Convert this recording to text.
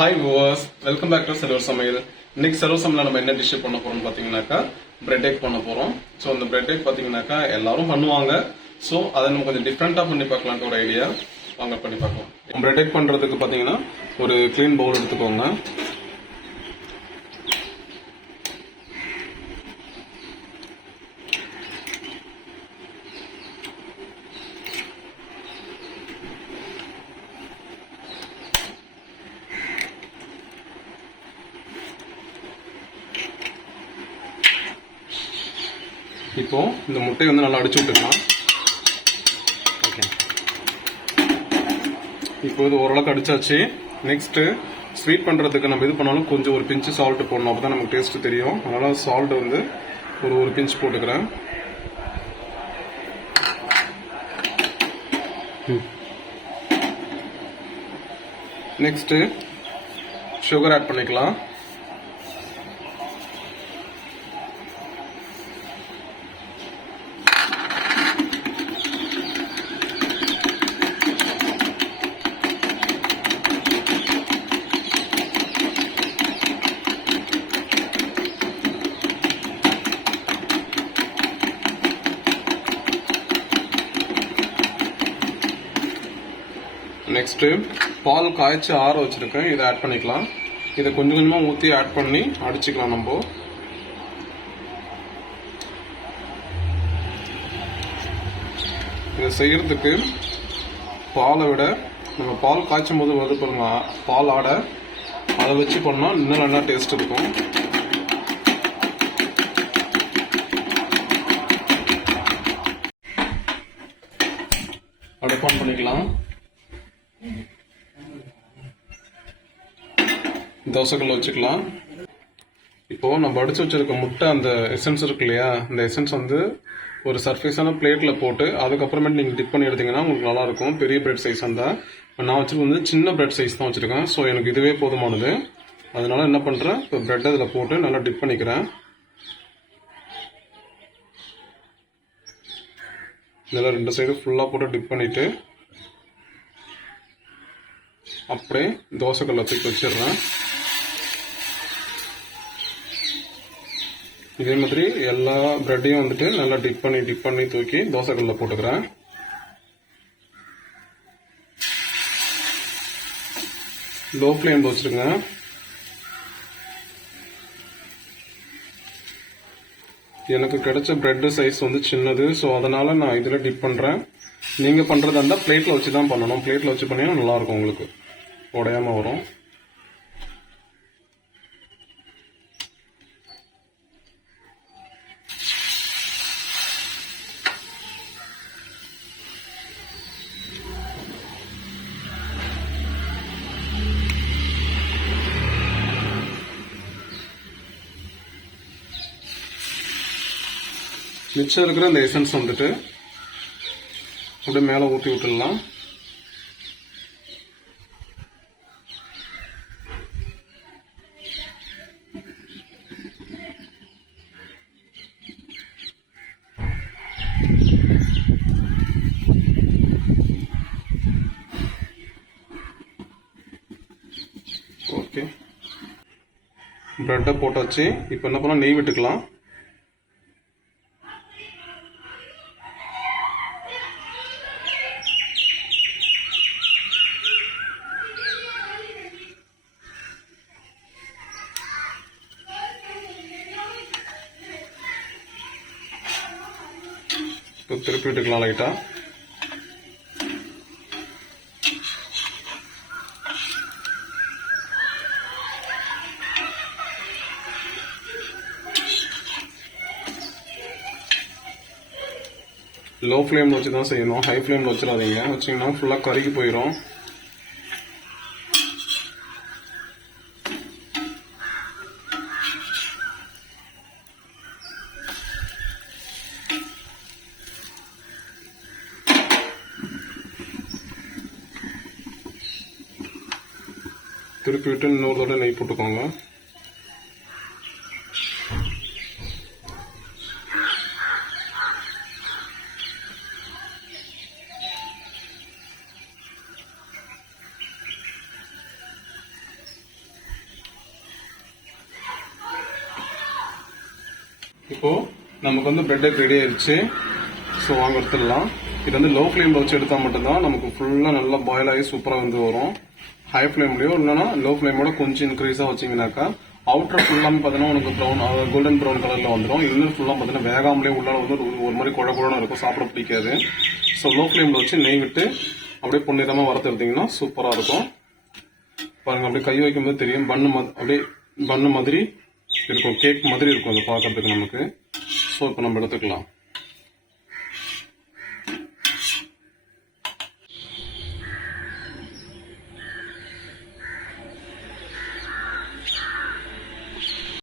Hi viewers, welcome back to Selvar Samayal. இன்னைக்கு செல்வர் சமையல் நம்ம என்ன டிஷ் பண்ண போறோம்னு பாத்தீங்கன்னாக்கா பிரெட் எக் பண்ண போறோம். ஸோ அந்த பிரெட் எக் பாத்தீங்கன்னாக்கா எல்லாரும் பண்ணுவாங்க. ஸோ அதை நம்ம கொஞ்சம் டிஃப்ரெண்டா பண்ணி பார்க்கலான்ட்டு ஒரு ஐடியா. வாங்க பண்ணி பார்க்கலாம். பிரெட் எக் பண்றதுக்கு பாத்தீங்கன்னா ஒரு கிளீன் பவுல் எடுத்துக்கோங்க. இப்போ இந்த முட்டையை வந்து நல்லா அடிச்சு விட்டுக்கலாம். ஓகே, இப்போ இது ஓரளவுக்கு அடிச்சாச்சு. நெக்ஸ்ட் ஸ்வீட் பண்றதுக்கு நம்ம இது பண்ணாலும் கொஞ்சம் ஒரு பிஞ்சு சால்ட் போடணும், அப்பதான் நமக்கு டேஸ்ட் தெரியும். அதனால சால்ட் வந்து ஒரு பிஞ்ச் போட்டுக்கிறேன். நெக்ஸ்ட் சுகர் ஆட் பண்ணிக்கலாம். நெக்ஸ்ட் பால் காய்ச்சி ஆற வச்சிருக்கேன், இதை ஆட் பண்ணிக்கலாம். இதை கொஞ்சம் கொஞ்சமா ஊற்றி ஆட் பண்ணி அடிச்சுக்கலாம். நம்ம இதை செய்யறதுக்கு பாலை விட நம்ம பால் காய்ச்சும் போது வருது பாருங்க பால் ஆடை, அதை வச்சு பண்ணா இன்னும் நல்லா டேஸ்ட் இருக்கும். அடுப்பான் பண்ணிக்கலாம். தோசைக்கல்ல வச்சுக்கலாம். இப்போ நம்ம அடிச்சு வச்சிருக்க முட்டை அந்த எசன்ஸ் இருக்கு இல்லையா, இந்த எசன்ஸ் வந்து ஒரு சர்ஃபேஸான பிளேட்ல போட்டு அதுக்கப்புறமேட்டு நீங்க டிப் பண்ணி எடுத்தீங்கன்னா உங்களுக்கு நல்லா இருக்கும். பெரிய பிரெட் சைஸ் இருந்தா, நான் வச்சிருக்க வந்து சின்ன பிரெட் சைஸ் தான் வச்சிருக்கேன். ஸோ எனக்கு இதுவே போதுமானது. அதனால என்ன பண்றேன், இப்போ பிரெட் அதில் போட்டு நல்லா டிப் பண்ணிக்கிறேன். இதெல்லாம் ரெண்டு சைடு ஃபுல்லா போட்டு டிப் பண்ணிட்டு அப்படியே தோசைக்கல்ல தூக்கி வச்சிடுறேன். இதே மாதிரி எல்லா பிரெட்டையும் வந்துட்டு நல்லா டிப் பண்ணி தூக்கி தோசைக்கல்ல போட்டுக்கிறேன். லோ ஃப்ளேம் வச்சிருங்க. எனக்கு கிடைச்ச பிரெட் சைஸ் வந்து சின்னது, ஸோ அதனால நான் இதில் டிப் பண்றேன். நீங்க பண்றதா இருந்தால் பிளேட்ல வச்சு தான் பண்ணணும். பிளேட்ல வச்சு பண்ணீங்கன்னா நல்லா இருக்கும், உங்களுக்கு உடையாம வரும். மிச்சம் இருக்கிற அந்த எசன்ஸ் வந்துட்டு அப்படியே மேலே ஊற்றி விட்டுடலாம். ஓகே, பிரெட்டை போட்டாச்சு. இப்போ என்ன பண்ணலாம், நெய் விட்டுக்கலாம். திருப்பி விட்டுக்கலாம் லைட்டா. லோ ஃப்ளேம்ல வச்சு தான் செய்யணும், ஹை ஃப்ளேம்ல வச்சிடாதீங்க. வச்சீங்கன்னா ஃபுல்லா கருகி போயிடும். திருப்பி விட்டு இன்னொரு தடவை நெய் போட்டுக்கோங்க. இப்போது நமக்கு வந்து பிரெட் ரெடி ஆயிடுச்சு. ஸோ வாங்க எடுத்துடலாம். இது வந்து லோ ஃப்ளேமில் வச்சு எடுத்தால் மட்டும்தான் நமக்கு ஃபுல்லாக நல்லா பாயில் ஆகி சூப்பராக வந்து வரும். ஹை ஃப்ளேம்லேயோ இல்லைனா லோ ஃப்ளேமோட கொஞ்சம் இன்க்ரீஸாக வச்சிங்கனாக்கா அவுட்டர் ஃபுல்லாமே பார்த்தீங்கன்னா உனக்கு ப்ரௌன் கோல்டன் ப்ரௌன் கலரில் வந்துடும். இன்னும் ஃபுல்லாக பார்த்தீங்கன்னா வேகாமலே உள்ளார வந்து ஒரு மாதிரி குழ குழன்னு இருக்கும், சாப்பிட பிடிக்காது. ஸோ லோ ஃப்ளேமில் வச்சு நெய் விட்டு அப்படியே பொன்னிறமாக வறுத்து எடுத்திங்கன்னா சூப்பராக இருக்கும். பாருங்கள், அப்படியே கை வைக்கும்போது தெரியும் அப்படியே பண்ணு மாதிரி இருக்கும், கேக் மாதிரி இருக்கும் அதை பார்க்கறதுக்கு நமக்கு. ஸோ இப்போ நம்ம எடுத்துக்கலாம்.